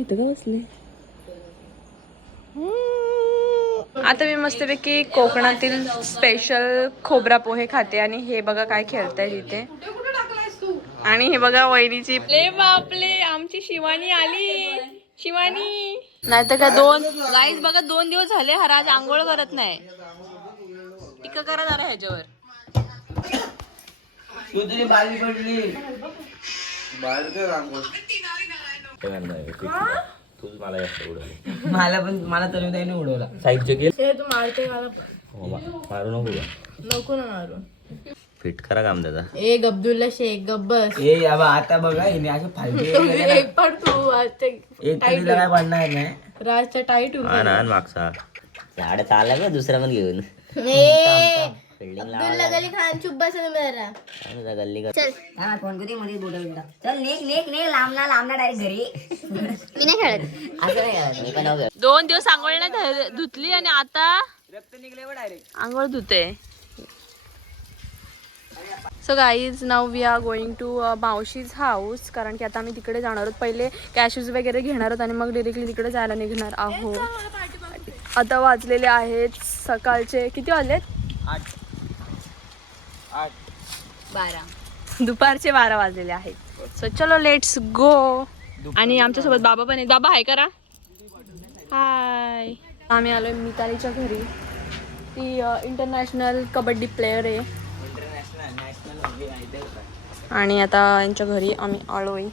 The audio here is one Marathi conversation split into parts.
इथं का बसले? आता मी मस्तपैकी कोकणातील स्पेशल खोबरा पोहे खाते आणि हे बघा काय खेळताय तिथे. आणि हे बघा वहिनीची ले बापले आमची शिवानी आली. शिवानी नाही तर काय गाईज बघा 2 दिवस झाले हा राज आंघोळ करत नाही. टीका करा जरा ह्याच्यावर. मला तर त्याने उडवला साईडचे गेल तू मारते मला मारू नको नको ना मारू. फिट करा काम त्याचा. ए गब्दुल्ला शेख गब्बस ए आता बघा हिने असे फालतू एक पण तू एक तरीला काय पडणार नाही. राजचा टाईट मागचा झाड चालला का दुसरा पण घेऊन गली खान चुप बस मेरा गल्ली चल फोन करू मध्ये बोलवून चल नेक लांबना डायरेक्ट घरी मी नाही खेळत असं नाही करायचं. 2 दिवस आंघोळ नाही धुतली आणि आता रक्त निघले डायरेक्ट आंघोळ धुते. So guys now we are going to मावशीज हाऊस कारण की आता आम्ही तिकडे जाणार आहोत. पहिले कॅशूज वगैरे घेणार आहोत आणि मग डिरेक्टली तिकडे जायला निघणार आहोत. आता वाजलेले आहेत सकाळचे किती वाजलेत? 12 दुपारचे 12 वाजलेले आहेत. सो चलो लेट्स गो. आणि आमच्यासोबत बाबा पण आहे. बाबा हाय करा हाय. आम्ही आलोय मितालीच्या घरी. ती इंटरनॅशनल कबड्डी प्लेयर आहे आणि आता यांच्या घरी आम्ही आलोय.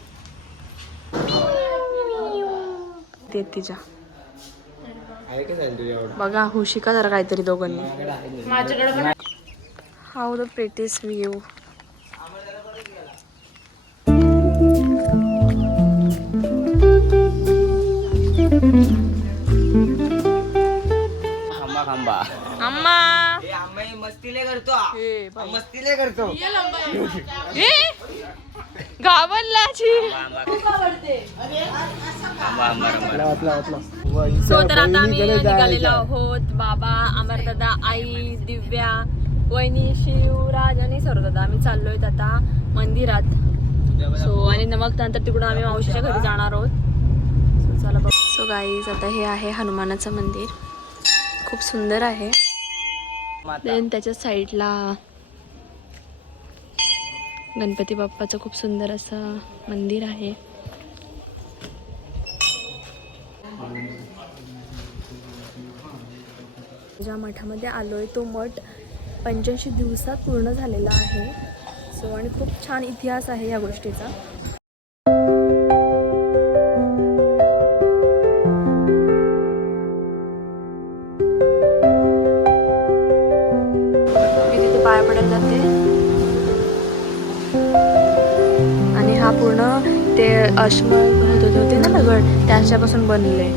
ते तिच्या बघा हुशिका जरा काहीतरी दोघांनी. माझ्याकडे हाऊ द प्रिटीस्ट व्ह्यू. खांबा अम्मा मस्तीले करतो गावलाची. सो तर आता आम्ही निघालेलो आहोत. बाबा, अमरदादा, आई, दिव्या, वहिनी, शिवराज आणि सर्वदादा आम्ही चाललोय आता मंदिरात. सो आणि मग नंतर तिकडून आम्ही मावशीच्या घरी जाणार आहोत. सो चला बघ. सो गाईज आता हे आहे हनुमानाचं मंदिर. खूप सुंदर आहे. देन त्याच्या साईडला गणपती बाप्पाचं खूप सुंदर असं मंदिर आहे. ज्या मठामध्ये आलोय तो मठ 85 दिवसात पूर्ण झालेला आहे. सो आणि खूप छान इतिहास आहे या गोष्टीचा. मी तिथे पाया पडायला जाते आणि हा पूर्ण ते अश्मल होते ना दगड त्याच्यापासून बनले.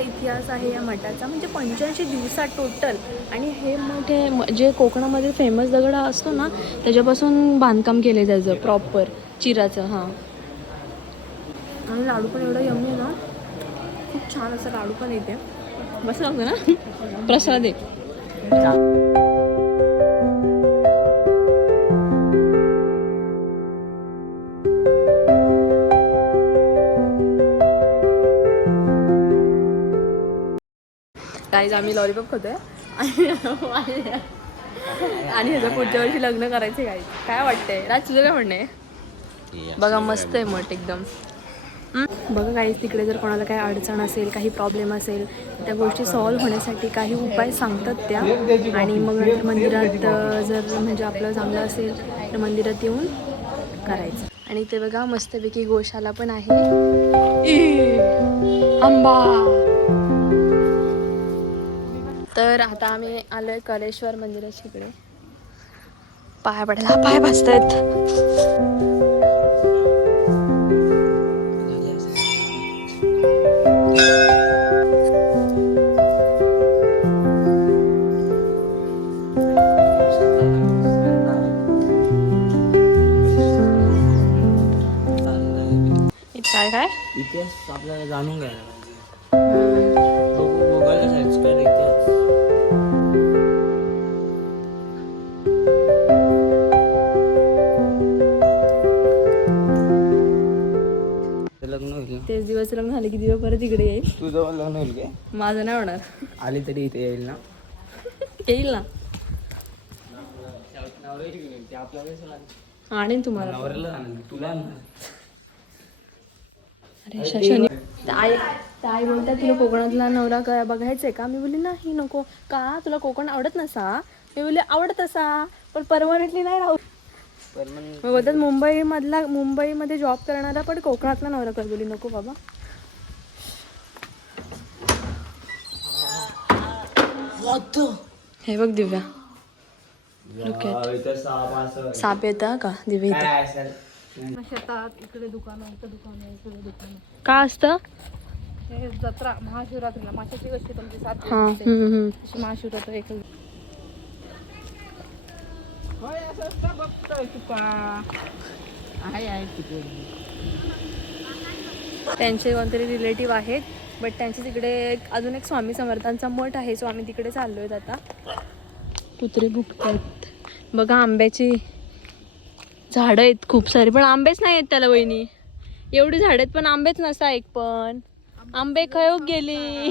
इतिहास आहे या मठाचा म्हणजे 85 दिवसात टोटल. आणि हे मठ हे जे कोकणामध्ये फेमस दगड असतो ना त्याच्यापासून बांधकाम केले त्याचं प्रॉपर चिराचं. हां आणि लाडू पण एवढं यम्मी आहे ना. खूप छान असं लाडू पण येते. बस लागतं ना प्रसाद आहे. गाईज आम्ही लॉलीपॉप खातोय आणि ह्याचं पुढच्या वर्षी लग्न करायचं. गाईज काय वाटतंय राज तुझं काय म्हणणं आहे? बघा मस्त आहे मठ एकदम. बघा गाईज तिकडे जर कोणाला काही अडचण असेल काही प्रॉब्लेम असेल त्या गोष्टी सॉल्व्ह होण्यासाठी काही उपाय सांगतात त्या. आणि मग नंतर मंदिरात जर म्हणजे आपलं चांगलं असेल तर मंदिरात येऊन करायचं. आणि ते बघा मस्तपैकी गोशाला पण आहे. आंबा. तर आता आम्ही आलोय कलेश्वर मंदिराच्या इकडे पाया पडायला. पाय भाजतायत. काय काय इतिहास आपल्याला जाणून घ्यायला पाहिजे. गुगलला सर्च कर इतिहास. लग्न होईल. तेच दिवस लग्न झाले की दिवस परत इकडे येईल. तुझं लग्न होईल काय? माझं नाही होणार. आली तरी इथे येईल ना. येईल ना आणि तुम्हाला तुला अरे शशानी आई बोलतात तुला कोकणातला नवरा काय बघायचंय का. मी बोलली नाही नको. का तुला कोकण आवडत नसा. मी बोलले आवडत असा पण परमनंटली नाही राहू. मग बोलतात मुंबईमध्ये जॉब करणारा पण कोकणातला नवरा कर. बोली नको बाबा. हे बघ दिव्या साप येतं का दिव्या इथे. शेतात इकडे दुकानं इकडे दुकानं का असतं. हे जत्रा महाशिवरात्रीला माशाची कशी तुमची सात हा तशी महाशिवरात्र एक त्यांचे कोणतरी रिलेटिव्ह आहेत बट त्यांच्या तिकडे अजून एक स्वामी समर्थांचा मठ आहे. सो आम्ही तिकडे चाललोय आता. कुत्रे भुकतात. बघा आंब्याची झाडं आहेत खूप सारी पण आंबेच नाही आहेत त्याला वहिनी. एवढी झाड आहेत पण आंबेच नसता एक पण. आंबे खय गेली.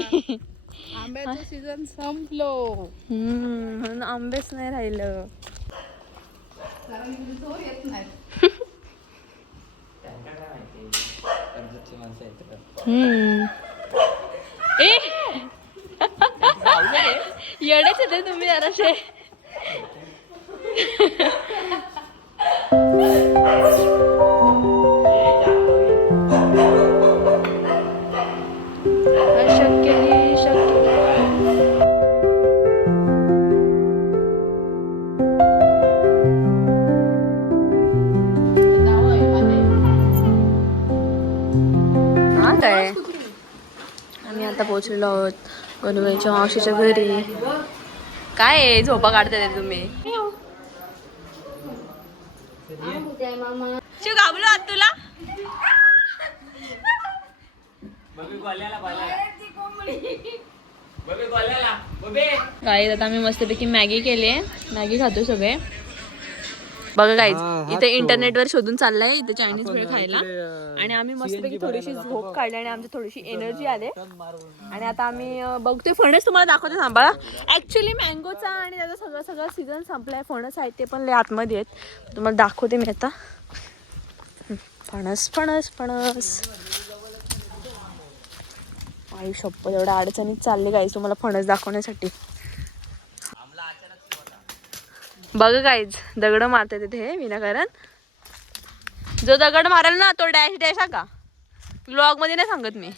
आंब्याचं सीझन संपलो म्हणून आंबेच नाही राहिलं. येत नाही. ए येडेच येते तुम्ही जराशे. अशक्य ही शक्य. हा काय आम्ही आता पोहोचलेलो आहोत गणुबाईच्या मावशीच्या घरी. काय आहे झोपा काढताय तुम्ही. शिव घाबरलो आत तुला. गाईज आता आम्ही मस्तपैकी मॅगी केली आहे. मॅगी खातो सगळे. बघा गाईज इथे इंटरनेटवर शोधून चाललाय इथे चायनीज भेळ खायला. आणि आम्ही मस्तपैकी थोडीशी झोप काढली आणि आमची थोडीशी एनर्जी आले. आणि आता आम्ही बघतोय फणस तुम्हाला दाखवते सांभाळा. ऍक्च्युली मँगोचा आणि त्याचा सगळं सीझन संपलाय. फणस आहेत ते पण लय आतमध्ये आहेत. तुम्हाला दाखवते मी आता. फणस फणस फणस आयुष्यप्पत एवढ्या अडचणीत चालले गाईज तुम्हाला फणस दाखवण्यासाठी. बघ गाईज दगड मारते तिथे विनाकारण. जो दगड मारेल ना तो डॅश डॅश हा का. व्लॉग मध्ये नाही सांगत मी.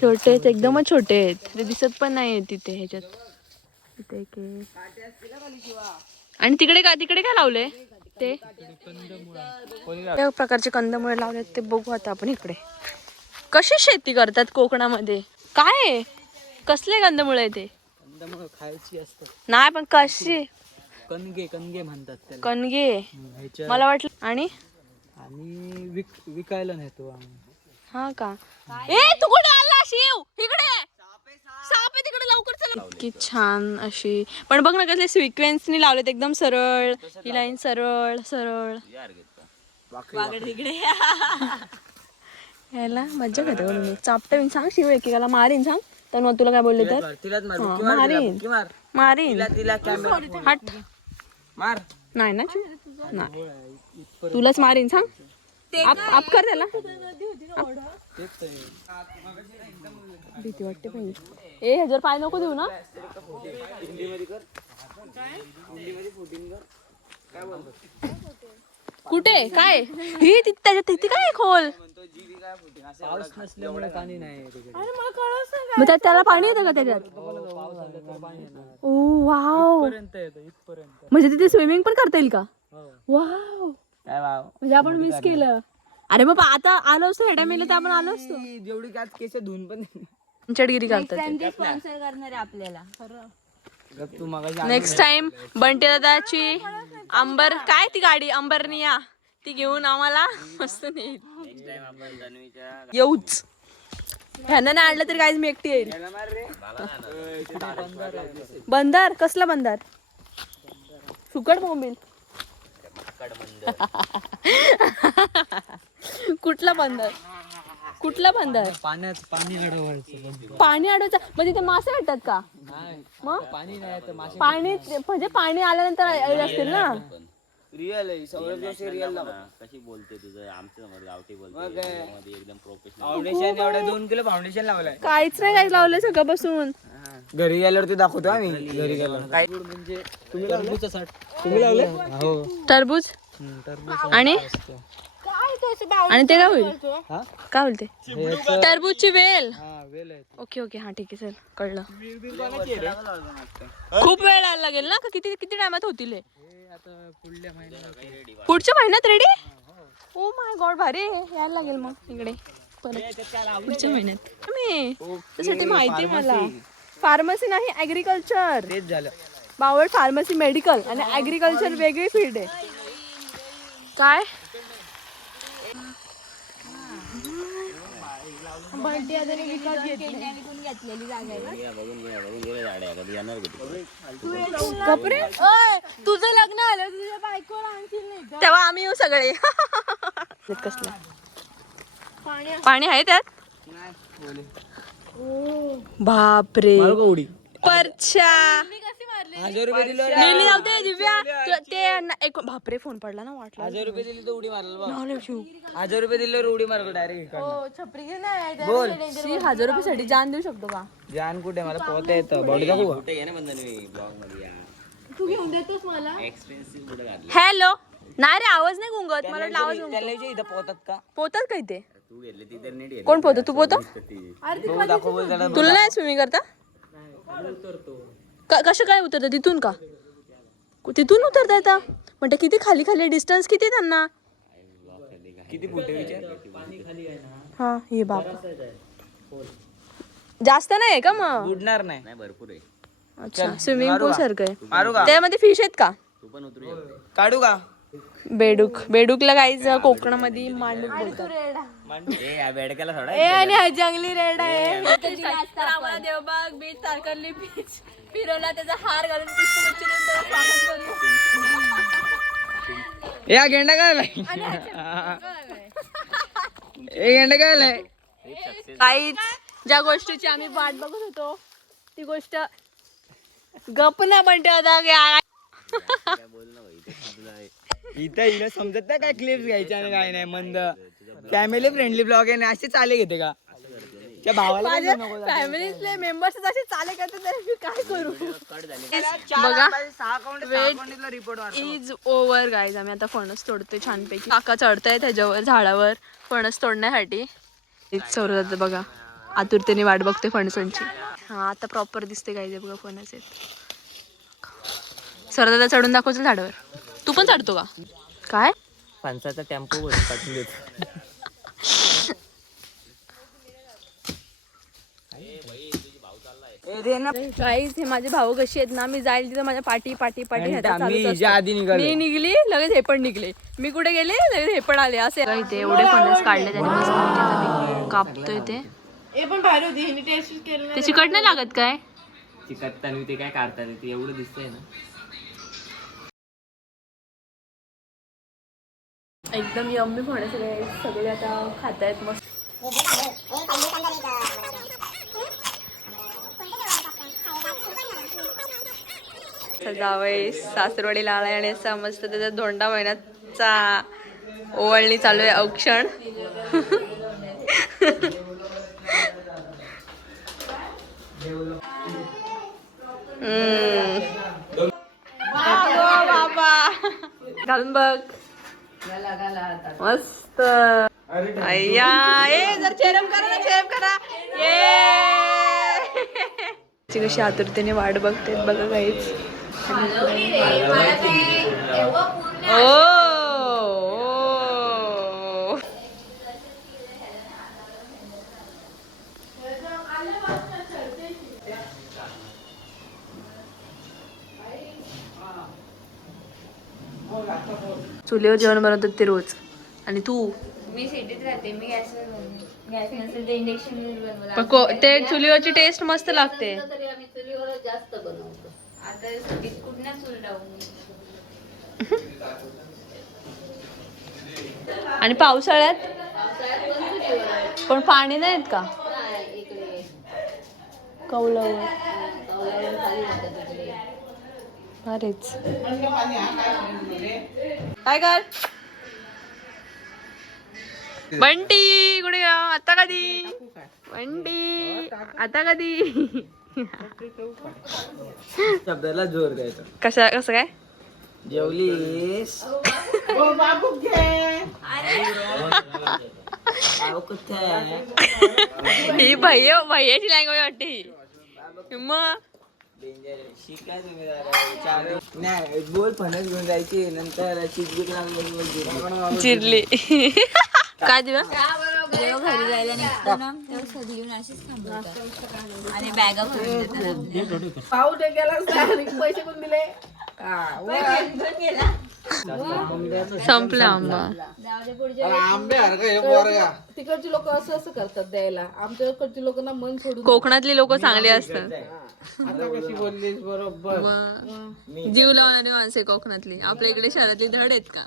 छोटे आहेत एकदमच छोटे आहेत. ते दिसत पण नाही तिथे ह्याच्यात. तिथे आणि तिकडे काय लावले ते प्रकारचे कंदमुळे लावलेत ते बघू आता आपण. इकडे कशी शेती करतात कोकणामध्ये. काय कसले कंदमुळे आहे ते खायची असतात नाही पण कशी. कणगे म्हणतात त्याला. कणगे मला वाटलं. आणि विकायला नेतो आम्ही. हा का. ए तू कुठे आला शिव. इकडे साप आहे तिकडे लवकर चला. की छान अशी पण बघ ना कसले सिक्वेन्सनी लावलेत एकदम सरळ. ही लाईन सरळ सरळ. तिकडे यायला मज्जा घेते मी. चापटवीन सांग शिव एकेकाला मारीन सांग. तर मग तुला काय बोलले तर मारीन हट मार. नाही ना नाही तुलाच मारीन सांग. आप कर त्याला. भीती वाटते पाहिजे. ए ह्याच्यावर पाय नको देऊ ना. कुठे काय ही त्याच्यात तिथे काय खोल. पाऊस नसल्यामुळे पाणी नाही. मग त्याला पाणी येतं का त्याच्यात. ओ वाव. म्हणजे तिथे स्विमिंग पण करता येईल का. वाव म्हणजे आपण मिस केलं. अरे मग आता आलो असतो हेडा मेला तर आपण आलो असतो. जेवढी काय केस धुवून पण चटगिरी करतात. स्पॉन्सर करणार आहे आपल्याला. नेक्स्ट टाइम बंटी दादाची अंबर काय ती गाडी अंबरनिया ती घेऊन आम्हाला मस्त नेईल. येऊच ह्यांना नाही आणलं तरी काहीच मी एकटी येईल. बंदर कसला बंदर? सुकट बोंबील. कुठला बंदर? कुठला बंदर? पाणी अडवायचं. पाणी अडवायचं म्हणजे ते मासे भेटतात का? मग पाणी नाही तर मासे पाणी म्हणजे पाणी आल्यानंतर असतील ना. रिअल आहे सगळं रिअल कशी बोलते तुझं आमचं समोर गावठी बोलते एकदम प्रोफेशनल. फाउंडेशन एवढं 2 किलो फाउंडेशन लावलंय. काहीच नाही काय लावलंय सगळं बसून. घरी गेल्यावरती दाखवतो आम्ही. घरी गेल्यावर काय म्हणजे तुम्ही लावले? हो टरबूज टरबूज आणि आणि ते काय होईल? काय होईल ते? टरबूजची वेल. हा वेल आहे. ओके ओके हा ठीक आहे चल कळलं. खूप वेळ लागायला लागेल ना का? किती किती टायमात होतील हे? आता पुढल्या महिन्यात पुढच्या महिन्यात रेडी? ओ माय गॉड भारी आहे. यायला लागेल मग इकडे परत पुढच्या महिन्यात. मी त्यासाठी माहिती आहे मला. फार्मसी नाही ऍग्रिकल्चर. तेच झालं. बावळ फार्मसी मेडिकल आणि ऍग्रिकल्चर वेगळी फील्ड आहे. काय कपडे तुझं लग्न आलं तुझ्या बायकोला आणशील नाही तेव्हा आम्ही येऊ सगळे. कसलं पाणी आहे त्यात? बापरे उडी परछा 1000 रुपये दिले. नेली जाऊदे दिव्या ते एक बापरे फोन पडला ना वाटला. 1000 रुपये दिले तर उडी मारल. नॉलेज शिव 1000 रुपये दिले उडी मारल डायरेक्ट. बोल 1000 रुपयासाठी जान देऊ शकतो का? जान कुठे मला पोहता येतं. बॉडी दाखवू का? कुठे घे ना बंधन ब्लॉग मध्ये या. तू घेऊन देतोस मला? एक्सपेन्सिव्ह कुठे घातलं हॅलो नाही रे आवाज नाही गुंगत मला वाटलं आवाज गुंगत. त्याला इथं पोहतात का? पोतात काय ते? तू घेतले ती तर नीट कोण पोहतो? तू पोहतो? बघू दाखव बोल त्याला. तुला नाही स्विमिंग करता? कसं काय उतरतं तिथून का? तिथून उतरता येतं म्हणजे किती खाली खाली डिस्टन्स किती त्यांना? किती फुटे विचार? हा हे बाप जास्त नाही आहे का मग? बुडणार नाही. नाही भरपूर आहे. अच्छा स्विमिंग पूल सारखं आहे. मारू का? त्यामध्ये फिश आहेत का? तू पण उतरू शकते. काढू का? बेडूक बेडूकला काहीच कोकणामध्ये मांडूक बोलतात. ए या बेडक्याला सोडा. आणि हा जंगली रेड आहे. आम्हाला देवबाग बीच तारकर्ली बीच फिरवला त्याचा हार घालून पुष्पगुच्छ देऊन त्याला स्वागत करून. या गेंडा काय आलाय? ए गेंडा काय आलाय? काहीच ज्या गोष्टीची आम्ही वाट बघत होतो ती गोष्ट गप ना म्हणते आता इथं हिला समजत नाही काय क्लिप्स घ्यायच्या आणि काय नाही. मंद फॅमिली फ्रेंडली ब्लॉग आहे. असे चाले घेते का? त्या भावाला माझ्या फॅमिलीतले मेंबर्स असे चाले करतात तरी मी काय करू? बघा रिपोर्ट इज ओव्हर गाईज. आम्ही आता फणस तोडतोय छानपैकी. काका चढताय त्याच्यावर झाडावर फणस तोडण्यासाठी. सौरभ बघा आतुरतेने वाट बघते फणसांची. हा आता प्रॉपर दिसते गाईज. बघा फणस आहेत. सरदादा चढून दाखवतो झाडावर. तू पण चढतो का? काय फणसाचा टेम्पो पाठवून देतो. गाईज हे माझे भाऊ कशी आहेत ना मी जाईल तिथं माझ्या पाठी पाठी पाठी ह्याचा चालूच असतं. आधी निघालो. मी निघली लगेच हे पण निघले. मी कुठे गेले लगेच हे पण आले. असे इथे एवढे फणस काढले त्याने मस्त कापतोय ते. ते चिकट नाही लागत काय? चिकटताना ते काय काढतात ते एवढं दिसतंय ना. एकदम यम्मी फणस सगळे आता खातायत मस्त. जावई सासरवाडीला आलाय आणि असा मस्त त्याचा धोंडा महिन्याचा ओवाळणी चालू आहे. औक्षण बाबा घालून बघ मस्त. अय्या ए जर चेरम करा ना चेरम करा. ये कशी आतुरतेने वाट बघते बघा काहीच. चुलीवर जेवण बनवतात ते रोज आणि तू मी सिटीत राहते, मी गॅसवर गॅस नसेल तर इंडक्शन बनवलं. पण ते चुलीवरची टेस्ट मस्त लागते. तरी आम्ही चुलीवर जास्त बनवतो. आता सिटीत कुठनं चूल लावून. आणि पावसाळ्यात पण पाणी नाहीत का इकडे कौलावर? कौलावर खाली राहतात तिकडे. अरेच काय कर बंटी कुठे गा? आता कधी बंटी आता कधी? शब्दाला जोर द्यायचा. कसं काय जेवलीस? ही भैयाची लँग्वेज वाटते ही मग शिकाय तुम्ही जरा. नाही बोल फणस घेऊन जायची नंतर चिकबीक लागली चिरली काय दिवा जेव्हा घरी जायला निघतो ना तेव्हा सगळी अशीच थांबवतात आणि बॅगा भरून देतात. पाऊस गेला पैसे पण दिले. संपला आंबा. तिकडची लोक असं असं करतात द्यायला. आमच्याकडची लोक ना मन सोडून कोकणातली लोक चांगली असतात. आता कशी बोललीस बरोबर. मग जीव लावणारी माणसे कोकणातली. आपल्या इकडे शहरातली धड आहेत का?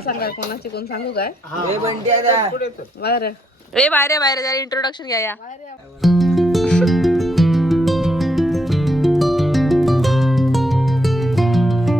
सांगा कोणाची कोण सांगू काय हे बंटी आता बरं ए बाहेर जरा इंट्रोडक्शन घ्या या.